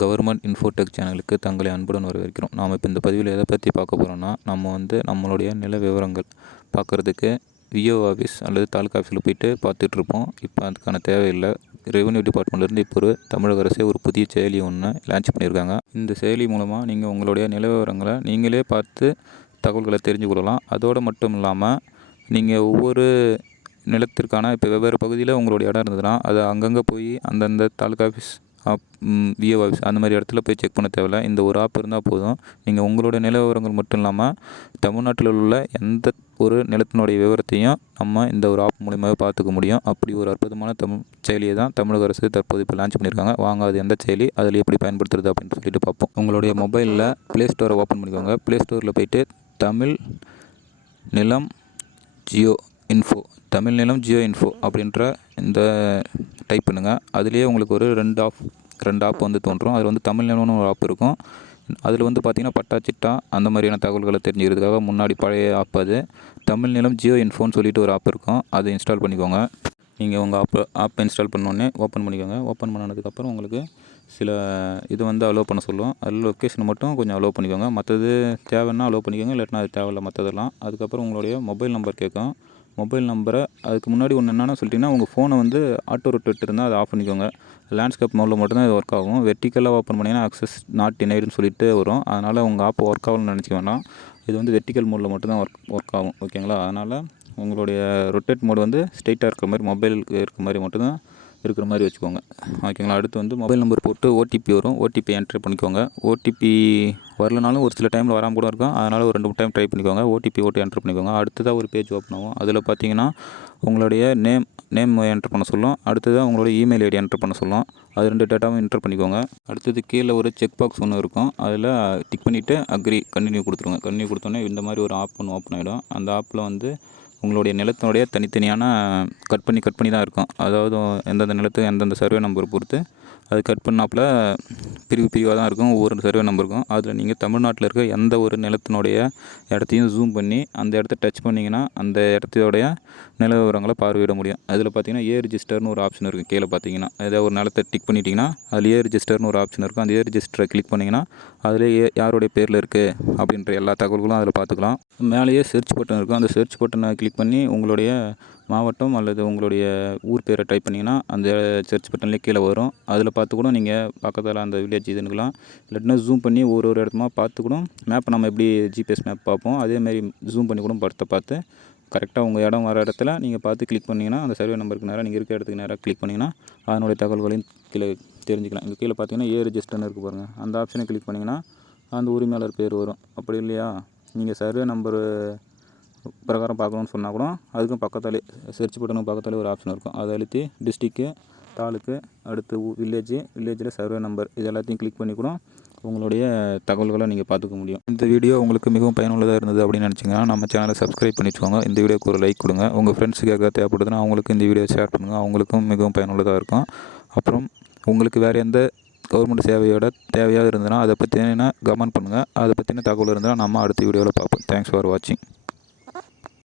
Government Infotech சேனலுக்கு தங்களை அன்புடன் வரவேற்கிறோம். நாம் இப்போ இந்த பதிவில் எதை பற்றி பார்க்க போகிறோம்னா, நம்ம நம்மளுடைய நில விவரங்கள் பார்க்குறதுக்கு விஓ ஆஃபீஸ் அல்லது தாலுக்கா ஆஃபீஸில் போயிட்டு பார்த்துட்ருப்போம். இப்போ அதுக்கான தேவையில்லை. ரெவென்யூ டிபார்ட்மெண்ட்லேருந்து இப்போ தமிழக அரசே ஒரு புதிய செயலி ஒன்று லான்ச் பண்ணியிருக்காங்க. இந்த செயலி மூலமாக நீங்கள் உங்களுடைய நில விவரங்களை நீங்களே பார்த்து தகவல்களை தெரிஞ்சு கொள்ளலாம். அதோடு மட்டும் இல்லாமல் நீங்கள் ஒவ்வொரு நிலத்திற்கான இப்போ வெவ்வேறு பகுதியில் உங்களுடைய இடம் இருந்ததுன்னா அதை அங்கங்கே போய் அந்தந்த தாலுக்கா ஆஃபீஸ் விஓ ஆஃபீஸ் அந்த மாதிரி இடத்துல போய் செக் பண்ண தேவையில்ல. இந்த ஒரு ஆப் இருந்தால் போதும். நீங்கள் உங்களுடைய நில விவரங்கள் மட்டும் இல்லாமல் தமிழ்நாட்டில் உள்ள எந்த ஒரு நிலத்தினுடைய விவரத்தையும் நம்ம இந்த ஒரு ஆப் மூலியமாக பார்த்துக்க முடியும். அப்படி ஒரு அற்புதமான செயலியை தான் தமிழக அரசு தற்போது இப்போ லான்ச் பண்ணியிருக்காங்க. வாங்க அது எந்த செயலி, அதில் எப்படி பயன்படுத்துறது அப்படின்னு சொல்லிட்டு பார்ப்போம். உங்களுடைய மொபைலில் ப்ளே ஸ்டோரை ஓப்பன் பண்ணிக்கோங்க. ப்ளே ஸ்டோரில் போய்ட்டு தமிழ் நிலம் ஜியோ இன்ஃபோ அப்படின்ற இந்த டைப் பண்ணுங்கள். அதுலேயே உங்களுக்கு ஒரு ரெண்டு ஆப் தோன்றும். அதில் தமிழ் நிலம்னு ஒரு ஆப் இருக்கும். அதில் பார்த்திங்கன்னா பட்டா சிட்டா அந்த மாதிரியான தகவல்களை தெரிஞ்சுக்கிறதுக்காக முன்னாடி பழைய ஆப் அது. தமிழ் நிலம் ஜியோ இன்ஃபோன்னு சொல்லிட்டு ஒரு ஆப் இருக்கும். அதை இன்ஸ்டால் பண்ணிக்கோங்க. நீங்கள் உங்கள் ஆப்பை இன்ஸ்டால் பண்ணோடனே ஓப்பன் பண்ணிக்கோங்க. ஓப்பன் பண்ணதுக்கப்புறம் உங்களுக்கு சில இது அலோவ் பண்ண சொல்லுவோம். அதில் லொக்கேஷனை மட்டும் கொஞ்சம் அலோவ் பண்ணிக்கோங்க. மற்றது தேவைன்னா அலோவ் பண்ணிக்கோங்க, இல்லாட்டினா அது தேவையில்லை மற்றதெல்லாம். அதுக்கப்புறம் உங்களுடைய மொபைல் நம்பர் கேட்கும். மொபைல் நம்பரை அதுக்கு முன்னாடி ஒன்று என்னென்னா சொல்லிட்டிங்கன்னா, உங்கள் ஃபோனை ஆட்டோ ரொட்டேட் இருந்தால் அதை ஆஃப் பண்ணிக்கோங்க. லேண்ட்ஸ்கேப் மோடில் மட்டும்தான் இது ஒர்க் ஆகும். வெர்டிக்கலாக ஓப்பன் பண்ணிங்கன்னா அக்சஸ் நாட் டினைடுன்னு சொல்லிட்டு வரும். அதனால் உங்கள் ஆப் ஒர்க் ஆகணும்னு நினச்சிக்க வேண்டாம். இது வெர்டிக்கல் மோடில் மட்டும்தான் ஒர்க் ஆகும். ஓகேங்களா? அதனால் உங்களுடைய ரொட்டேட் மோடு ஸ்ட்ரெயிட்டாக இருக்கிற மாதிரி, மொபைலுக்கு இருக்கிற மாதிரி மட்டும்தான் இருக்கிற மாதிரி வச்சுக்கோங்க. ஓகேங்களா? அடுத்து மொபைல் நம்பர் போட்டு ஓடிபி வரும். ஓடிபி என்ட்ரு பண்ணிக்கோங்க. ஓடிபி வரலனாலும் ஒரு சில டைமில் வராமல் கூட இருக்கும். அதனால் ஒரு 2 டைம் ட்ரை பண்ணிக்கோங்க. ஓடிபி என்ட்ரு பண்ணிக்கோங்க. அடுத்ததாக ஒரு பேஜ் ஓப்பன் ஆகும். அதில் பார்த்தீங்கன்னா உங்களுடைய நேம் என்ட்ரு பண்ண சொல்லும். அடுத்ததாக உங்களுடைய இமெயில் ஐடி என்ட்ரு பண்ண சொல்லும். அது 2 டேட்டாவும் என்ட்ரு பண்ணிக்கோங்க. அடுத்தது கீழே ஒரு செக் பாக்ஸ் ஒன்று இருக்கும். அதில் டிக் பண்ணிவிட்டு கண்டினியூ கொடுத்துருங்க. கண்டினியூ கொடுத்தோன்னே இந்த மாதிரி ஒரு ஆப் ஒன்று ஓப்பன் ஆகிடும். அந்த ஆப்பில் உங்களுடைய நிலத்தினுடைய தனித்தனியான கட் பண்ணி தான் இருக்கும். அதாவது எந்தெந்த நிலத்துக்கு எந்தெந்த சர்வே நம்பர் பொறுத்து அது கட் பண்ணாப்பில் பிரிவாக தான் இருக்கும். ஒவ்வொரு சர்வே நம்பருக்கும் அதில் நீங்கள் தமிழ்நாட்டில் இருக்க எந்த ஒரு நிலத்தினுடைய இடத்தையும் ஜூம் பண்ணி அந்த இடத்த டச் பண்ணிங்கன்னா அந்த இடத்தோடைய நில விவரங்களை பார்வையிட முடியும். அதில் பார்த்தீங்கன்னா ரிஜிஸ்டர்னு ஒரு ஆப்ஷன் இருக்குது. கீழே பார்த்தீங்கன்னா ஏதாவது ஒரு நிலத்தை டிக் பண்ணிட்டீங்கன்னா அதில் ரிஜிஸ்டர்னு ஒரு ஆப்ஷன் இருக்கும். அந்த ரிஜிஸ்டரை கிளிக் பண்ணிங்கன்னா அதில் யாருடைய பேரில் இருக்குது அப்படின்ற எல்லா தகவல்களும் அதில் பார்த்துக்கலாம். மேலேயே சர்ச் பட்டன் இருக்கும். அந்த சர்ச் பட்டனை கிளிக் பண்ணி உங்களுடைய மாவட்டம் அல்லது உங்களுடைய ஊர் பேரை டைப் பண்ணிங்கன்னா அந்த சர்ச் பட்டன்லேயே கீழே வரும். அதில் பார்த்து கூட நீங்கள் பக்கத்தில் அந்த வில்லேஜ் இதுன்னுக்கலாம். இல்லாட்டினா ஜூம் பண்ணி ஒரு இடமா பார்த்து கூட மேப்பை நம்ம எப்படி ஜிபிஎஸ் மேப் பார்ப்போம் அதேமாதிரி ஜூம் பண்ணி கூட படத்தை பார்த்து கரெக்டாக உங்கள் இடம் வர இடத்துல நீங்கள் பார்த்து கிளிக் பண்ணிங்கன்னா அந்த சர்வே நம்பருக்கு நேராக நீங்கள் இருக்கிற இடத்துக்கு நேராக கிளிக் பண்ணிங்கன்னா அதனுடைய தகவல்களையும் கீழே தெரிஞ்சுக்கலாம். இங்கே கீழே பார்த்தீங்கன்னா ரிஜிஸ்டர்னு இருக்குது பாருங்கள். அந்த ஆப்ஷனை கிளிக் பண்ணிங்கன்னா அந்த உரிமையாளர் பேர் வரும். அப்படி இல்லையா, நீங்கள் சர்வே நம்பரு பிரகாரம் பார்க்கணுன்னு சொன்னால் கூட அதுக்கும் பக்கத்தாலே சர்ச் பட்டனுக்கு பக்கத்தாலே ஒரு ஆப்ஷன் இருக்கும். அதை அழுத்தி டிஸ்ட்ரிக்கு, தாலுக்கு, அடுத்து வில்லேஜில் சர்வே நம்பர் இது எல்லாத்தையும் கிளிக் பண்ணி கூட உங்களுடைய தகவல்களை நீங்கள் பார்த்துக்க முடியும். இந்த வீடியோ உங்களுக்கு மிகவும் பயனுள்ளதாக இருந்தது அப்படின்னு நினச்சிங்கன்னா நம்ம சேனலை சப்ஸ்கிரைப் பண்ணி வச்சுக்கோங்க. இந்த வீடியோக்கு ஒரு லைக் கொடுங்க. உங்கள் ஃப்ரெண்ட்ஸுக்கு யாருக்காவது தேவைப்படுதுன்னா அவங்களுக்கு இந்த வீடியோ ஷேர் பண்ணுங்கள். அவங்களுக்கும் மிகவும் பயனுள்ளதாக இருக்கும். அப்புறம் உங்களுக்கு வேறு எந்த கவர்மெண்ட் தேவையாக இருந்ததுன்னா அதை பற்றின கமெண்ட் பண்ணுங்கள். அதை பற்றின தகவல் இருந்தால் நம்ம அடுத்த வீடியோவில் பார்ப்போம். தேங்க்ஸ் ஃபார் வாட்சிங்.